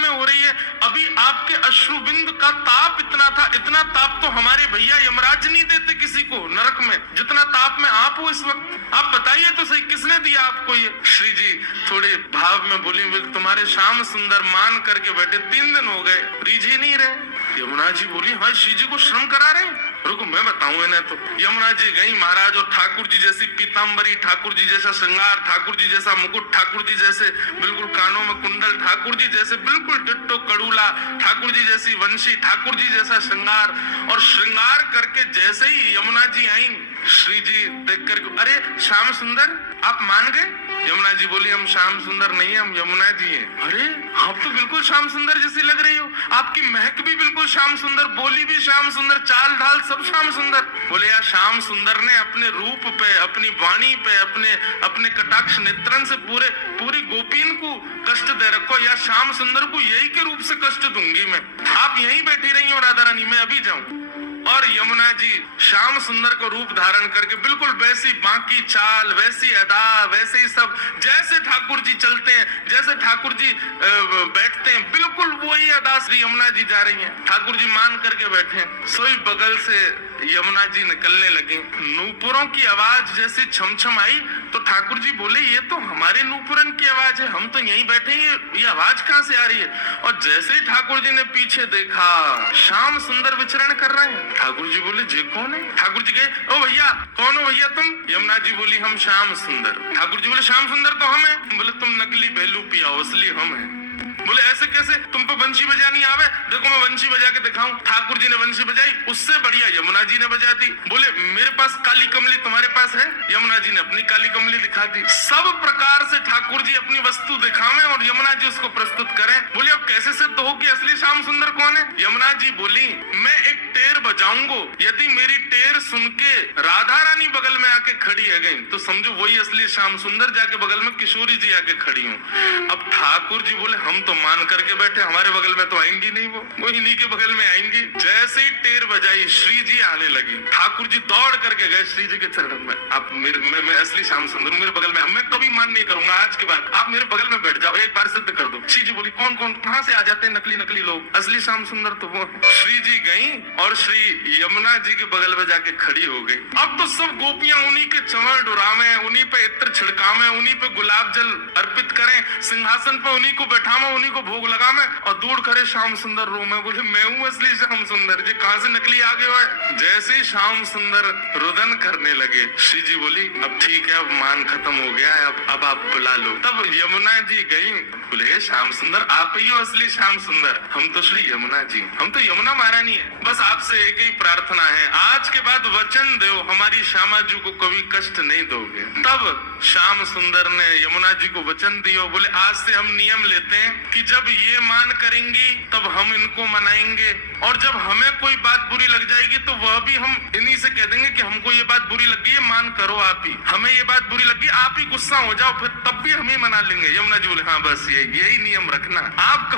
में हो रही है। अभी आपके अश्रुबिंद का ताप इतना था, इतना ताप तो हमारे भैया यमराज नहीं देते किसी को नरक में, जितना ताप में आप हो इस वक्त। आप बताइए तो सही, किसने दिया आपको ये? श्री जी थोड़े भाव में बोली, तुम्हारे श्याम सुंदर मान करके बैठे 3 दिन हो गए, रीझ ही नहीं रहे। यमुना जी बोली, हाँ श्री जी को श्रम करा रहे हैं? रुको मैं बताऊं इन्हें। तो यमुना जी गई महाराज, और ठाकुर जी जैसी पीताम्बरी, ठाकुर जी जैसा श्रृंगार, ठाकुर जी जैसा मुकुट, ठाकुर जी जैसे बिल्कुल कानों में कुंडल, ठाकुर जी जैसे बिल्कुल डिट्टो कड़ूला, ठाकुर जी जैसी वंशी, ठाकुर जी जैसा श्रृंगार। और श्रृंगार करके जैसे ही यमुना जी आई, श्री जी देख कर, अरे श्याम सुंदर आप मान गए? यमुना जी बोली, हम श्याम सुंदर नहीं है, हम यमुना जी हैं। अरे आप तो बिल्कुल श्याम सुंदर जैसी लग रही हो, आपकी महक भी बिल्कुल श्याम सुंदर, बोली भी श्याम सुंदर, चाल ढाल सब श्याम सुंदर। बोले यार, श्याम सुंदर ने अपने रूप पे, अपनी वाणी पे, अपने कटाक्ष नेत्रन से पूरी गोपीन को कष्ट दे रखो। या श्याम सुंदर को यही के रूप से कष्ट दूंगी मैं। आप यहीं बैठी रही हो राधा रानी, मैं अभी जाऊं। और यमुना जी श्याम सुंदर को रूप धारण करके बिल्कुल वैसी बाकी चाल, वैसी अदा, वैसे ही सब, जैसे ठाकुर जी चलते हैं, जैसे ठाकुर जी बैठते हैं, बिल्कुल वही अदा श्री यमुना जी जा रही हैं। ठाकुर जी मान करके बैठे हैं। सोई बगल से यमुना जी निकलने लगी। नूपुरों की आवाज जैसी छमछम आई तो ठाकुर जी बोले, ये तो हमारे नूपुरन की आवाज है, हम तो यहीं बैठे हैं, ये आवाज कहाँ से आ रही है? और जैसे ही ठाकुर जी ने पीछे देखा, श्याम सुंदर विचरण कर रहे हैं। ठाकुर जी बोले, जे कौन है? ठाकुर जी कहे, ओ भैया, कौन हो भैया तुम? यमुना जी बोली, हम श्याम सुंदर। ठाकुर जी बोले, श्याम सुंदर तो हम हैं। बोले, तुम नकली बेलू पिया, इसलिए हम हैं। बोले, ऐसे कैसे? तुम पे वंशी बजानी आवे? देखो मैं वंशी बजा के दिखाऊं। ठाकुर जी ने वंशी बजाई, उससे बढ़िया यमुना जी ने बजा दी। बोले, मेरे पास काली कमली, तुम्हारे पास है? यमुना जी ने अपनी काली कमली दिखा दी। सब प्रकार से ठाकुर जी अपनी वस्तु दिखावें और यमुना जी उसको प्रस्तुत करें। बोले, अब कैसे सिद्ध हो कि असली श्याम सुंदर कौन है? यमुना जी बोली, मैं एक टेर बजाऊंगा, यदि मेरी टेर सुन के राधा रानी बगल में आके खड़ी है गई तो समझो वही असली श्याम सुंदर। जाके बगल में किशोरी जी आके खड़ी हूँ। अब ठाकुर जी बोले, हम तो मान करके बैठे, हमारे बगल में तो आएंगी नहीं, वो इन्हीं के बगल में आएंगी। जैसे ही टेर बजाई, श्री जी आने लगी। ठाकुर जी दौड़ करके गए श्री जी के चरणों में, आप मैं असली श्याम सुंदर, मेरे बगल में, मैं कभी मान नहीं करूंगा, आज के बाद आप मेरे बगल में बैठ जाओ, एक बार सिद्ध कर दो। श्री जी बोली, कौन कौन कहां से आ जाते हैं नकली लोग, असली श्याम सुंदर तो वो। श्री जी गई और श्री यमुना जी के बगल में जाके खड़ी हो गई। अब तो सब गोपियां उन्हीं के चंवर डुरावे, उन्हीं पे इत्र छिड़कावे, उन्हीं पे गुलाब जल अर्पित करें, सिंहासन पे उन्हीं को बैठावे, उन्हीं को भोग लगा में, और दूर खड़े श्याम सुंदर रो में। बोले, मैं हूँ असली श्याम सुंदर जी, कहां से नकली आ गए हो? जैसे ही श्याम सुंदर रुदन करने लगे, श्री जी बोली, अब ठीक है, अब मान खत्म हो गया है, अब आप बुला लो। तब यमुना जी गई। बोले, श्याम सुंदर आप ही हो असली श्याम सुंदर? हम तो श्री यमुना जी, हम तो यमुना महारानी है, बस आपसे एक ही प्रार्थना है, आज के बाद वचन दो हमारी श्यामा जी को कभी कष्ट नहीं दोगे। तब श्याम सुंदर ने यमुना जी को वचन दिया। बोले, आज से हम नियम लेते हैं कि जब ये मान करेंगी तब हम इनको मनाएंगे, और जब हमें कोई बात बुरी लग जाएगी तो वह भी हम इन्हीं से कह देंगे कि हमको ये बात बुरी लग गई है, मान करो आप ही, हमें ये बात बुरी लगी, आप ही गुस्सा हो जाओ, फिर तब भी हम ही मना लेंगे। यमुना जी बोले, हाँ बस यही नियम रखना आप।